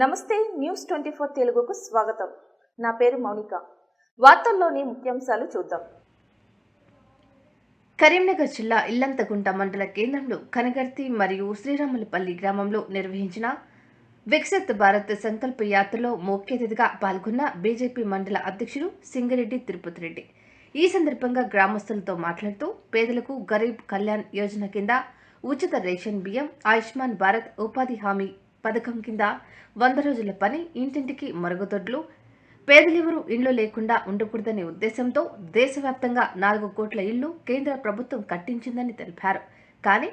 నమస్తే న్యూస్ 24 తెలుగుకు స్వాగతం. నా పేరు మౌనిక. వార్తల్లోని ముఖ్యాంశాలు చూద్దాం. కరీంనగర్ జిల్లా ఇల్లంతకుంట మండల కేంద్రంలో కనగర్తి మరియు శ్రీరాములపల్లి గ్రామంలో నిర్వహించిన వికసిత్ భారత్ సంకల్ప యాత్రలో ముఖ్య అతిథిగా పాల్గొన్న బీజేపీ మండల అధ్యక్షుడు సింగిరెడ్డి తిరుపతి రెడ్డి. ఈ సందర్భంగా గ్రామస్తులతో మాట్లాడుతూ పేదలకు గరీబ్ కళ్యాణ్ యోజన కింద ఉచిత రేషన్ బియ్యం, ఆయుష్మాన్ భారత్ ఉపాధి హామీ పథకం కింద 100 రోజుల పని, ఇంటింటికి మరుగుదొడ్లు, పేదలెవరూ ఇళ్లు లేకుండా ఉండకూడదనే ఉద్దేశంతో దేశవ్యాప్తంగా 4 కోట్ల ఇళ్లు కేంద్ర ప్రభుత్వం కట్టించిందని తెలిపారు. కానీ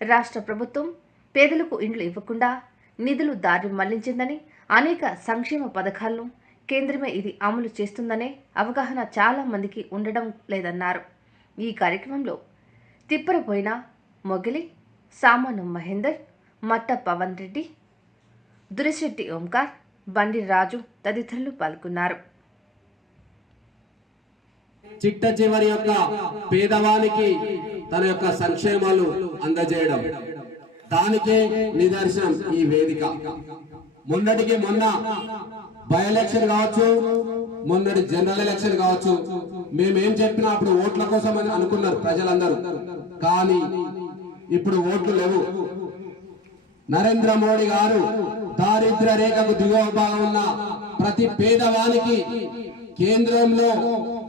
రాష్ట్ర ప్రభుత్వం పేదలకు ఇండ్లు ఇవ్వకుండా నిధులు దారి మళ్లించిందని, అనేక సంక్షేమ పథకాలను కేంద్రమే ఇది అమలు చేస్తుందనే అవగాహన చాలా మందికి ఉండడం లేదన్నారు. ఈ కార్యక్రమంలో తిప్పరపోయిన మొగిలి, సామాను మహేందర్, మట్ట పవన్ రెడ్డి, దురిశెట్టి ఓంకార్, బండి రాజు తదితరులు పాల్గొన్నారు. చిట్ట చివరి యొక్క పేదవానికి తన యొక్క సంక్షేమాలు అందజేయడం, దానికే నిదర్శనం ఈ వేదిక. మొన్నటికి మొన్న బై ఎలక్షన్ కావచ్చు, మొన్నటి జనరల్ ఎలక్షన్ కావచ్చు, మేమేం చెప్పినా అప్పుడు ఓట్ల కోసం అని అనుకున్నారు ప్రజలందరూ. కానీ ఇప్పుడు ఓట్లు లేవు. నరేంద్ర మోడీ గారు దారిద్ర్య రేఖకు దిగువ భాగం ఉన్న ప్రతి పేదవానికి కేంద్రంలో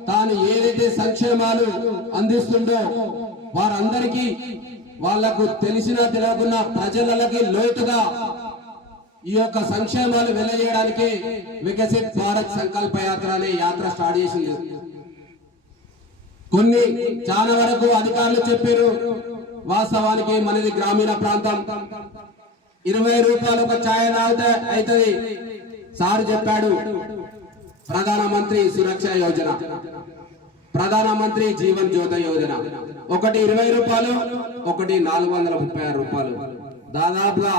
తాను ఏదైతే సంక్షేమాలు అందిస్తుండో వారందరికీ వాళ్లకు తెలిసినా తెలియకున్న ప్రజలకి లోతుగా ఈ యొక్క సంక్షేమాలు వెల్లజేయడానికి వికసిత్ భారత్ సంకల్ప యాత్ర అనే యాత్ర స్టార్ట్ చేసింది. కొన్ని చాలా వరకు అధికారులు చెప్పారు, వాస్తవానికి మనది గ్రామీణ ప్రాంతం, 20 రూపాయలు ఒక ఛాయ్ తాగితే అవుతుంది. సార్ చెప్పాడు ప్రధానమంత్రి సురక్ష యోజన, ప్రధానమంత్రి జీవన్ జ్యోతి యోజన, ఒకటి 20 రూపాయలు, ఒకటి 436 రూపాయలు. దాదాపుగా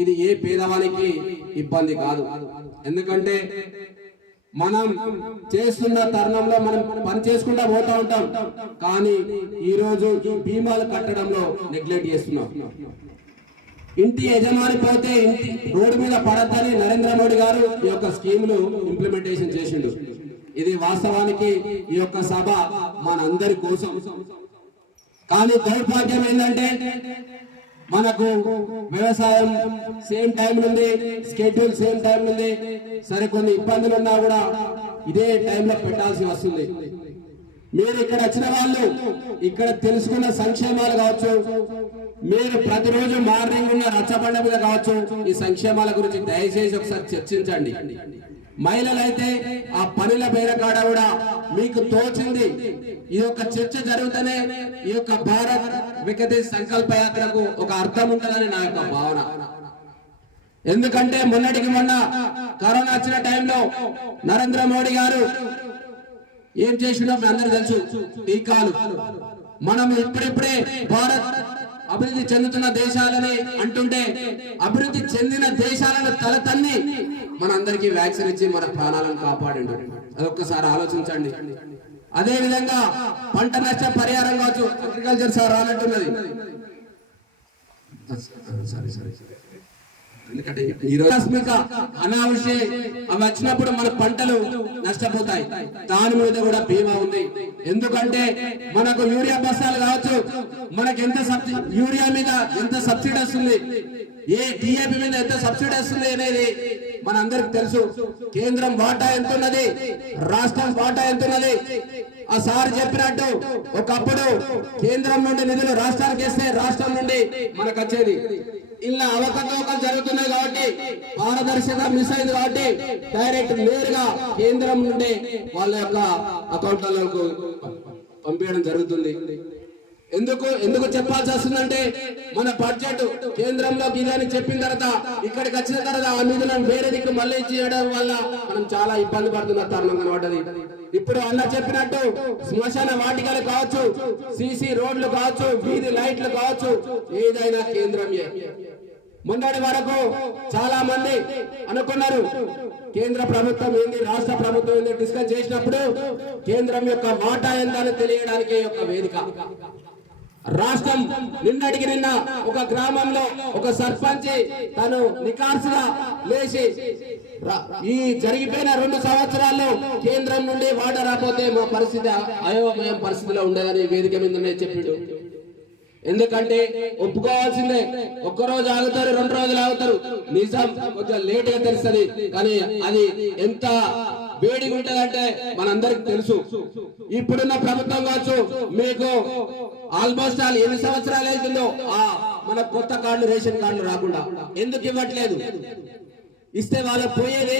ఇది ఏ పేదవానికి ఇబ్బంది కాదు. ఎందుకంటే మనం చేస్తున్న తరుణంలో మనం పని చేసుకుంటా పోతా ఉంటాం, కానీ ఈ రోజు ఈ బీమాలు కట్టడంలో నెగ్లెక్ట్ చేస్తున్నాం. ఇంటి యజమాని పోతే ఇంటి రోడ్డు మీద పడద్దని నరేంద్ర మోడీ గారు ఈ యొక్క స్కీములు ఇంప్లిమెంటేషన్ చేసిండు. ఇది వాస్తవానికి ఈ యొక్క సభ మనందరి కోసం. కానీ దౌర్భాగ్యం ఏంటంటే మనకు వ్యవసాయం సేమ్ టైం ఉంది, స్కెడ్యూల్ సేమ్ టైం ఉంది. సరే కొన్ని ఇబ్బందులు ఉన్నా కూడా ఇదే టైంలో పెట్టాల్సి వస్తుంది. మీరు ఇక్కడ వచ్చిన వాళ్ళు ఇక్కడ తెలుసుకున్న సంక్షేమాలు కావచ్చు, మీరు ప్రతిరోజు మార్నింగ్ ఉన్న రచ్చబండ మీద కావచ్చు, ఈ సంక్షేమాల గురించి దయచేసి ఒకసారి చర్చించండి. మహిళలైతే ఆ పనుల బేరకాడ కూడా మీకు తోచింది ఈ యొక్క చర్చ జరుగుతూనే ఈ యొక్క భారత్ వికసిత్ సంకల్ప యాత్రకు ఒక అర్థం ఉంటుందని నా యొక్క భావన. ఎందుకంటే మొన్నటికి మొన్న కరోనా వచ్చిన టైంలో నరేంద్ర మోడీ గారు ఏం చేసినా మీ అందరూ తెలుసు, టీకాలు. మనం ఇప్పుడిప్పుడే భారత్ అభివృద్ధి చెందుతున్న దేశాలని అంటుంటే అభివృద్ధి చెందిన దేశాలను తలతన్ని మనందరికీ వ్యాక్సిన్ ఇచ్చి మన ప్రాణాలను కాపాడిండు. అదొక్కసారి ఆలోచించండి. అదే విధంగా పంట నష్ట పరిహారం కావచ్చు, అగ్రికల్చర్ సార్ రానట్టున్నది. ఎందుకంటే అనావశ్య అవి వచ్చినప్పుడు మన పంటలు నష్టపోతాయి. దాని మీద కూడా బీమా ఉంది. ఎందుకంటే మనకు యూరియా బస్తాలు కావచ్చు, మనకి ఎంత యూరియా మీద ఎంత సబ్సిడీ వస్తుంది, ఏ డిఏపి మీద ఎంత సబ్సిడీ వస్తుంది అనేది మన అందరికి తెలుసు. కేంద్రం వాటా ఎంత ఉన్నది, రాష్ట్రం వాటా ఎంత ఉన్నది. ఆ సార్ చెప్పినట్టు ఒకప్పుడు కేంద్రం నుండి నిధులు రాష్ట్రానికి వేస్తే రాష్ట్రం నుండి మనకు వచ్చేది. ఇలా అవకతవకలు జరుగుతున్నాయి కాబట్టి పారదర్శకత మిస్ అయింది కాబట్టి డైరెక్ట్ నేరుగా కేంద్రం నుండి వాళ్ళ యొక్క అకౌంట్లకు పంపించడం జరుగుతుంది. ఎందుకు చెప్పాల్సి వస్తుందంటే మన బడ్జెట్ కేంద్రంలో గిదని చెప్పిన తర్వాత ఇక్కడికి వచ్చిన తర్వాత ఆ నిధులను వేరే దిక్కు మళ్ళీ చేయడం వల్ల మనం చాలా ఇబ్బంది పడుతున్న తరుణం కనబడ్డది. ఇప్పుడు అన్న చెప్పినట్టు శ్మశాన వాటికలు కావచ్చు, సీసీ రోడ్లు కావచ్చు, వీధి లైట్లు కావచ్చు, ఏదైనా కేంద్రమే. మొన్నటి వరకు చాలా మంది అనుకున్నారు కేంద్ర ప్రభుత్వం ఏంది, రాష్ట్ర ప్రభుత్వం ఏంది డిస్కస్ చేసినప్పుడు కేంద్రం యొక్క వాటా ఏందని తెలియడానికి యొక్క వేదిక. రాష్ట్రం నిన్నటికి నిన్న ఒక గ్రామంలో ఒక సర్పంచ్ తను నికార్సుగా లేచి ఈ జరిగిపోయిన 2 సంవత్సరాల్లో కేంద్రం నుండి వాటర్ రాకపోతే మా పరిస్థితి అయోమయం పరిస్థితిలో ఉండేదని వేదిక మీద చెప్పిండు. ఎందుకంటే ఒప్పుకోవాల్సిందే, ఒక్కరోజు ఆగుతారు, 2 రోజులు ఆగుతారు, నిజం కొంచెం లేట్ గా తెలుస్తుంది. కానీ అది ఎంత వేడిగా ఉంటదంటే మనందరికి తెలుసు. ఇప్పుడున్న ప్రభుత్వం కావచ్చు, మీకు ఆల్మోస్ట్ ఎన్ని సంవత్సరాలు అవుతుందో మన కొత్త కార్డులు, రేషన్ కార్డులు రాకుండా ఎందుకు ఇవ్వట్లేదు? ఇస్తే వాళ్ళకి పోయేది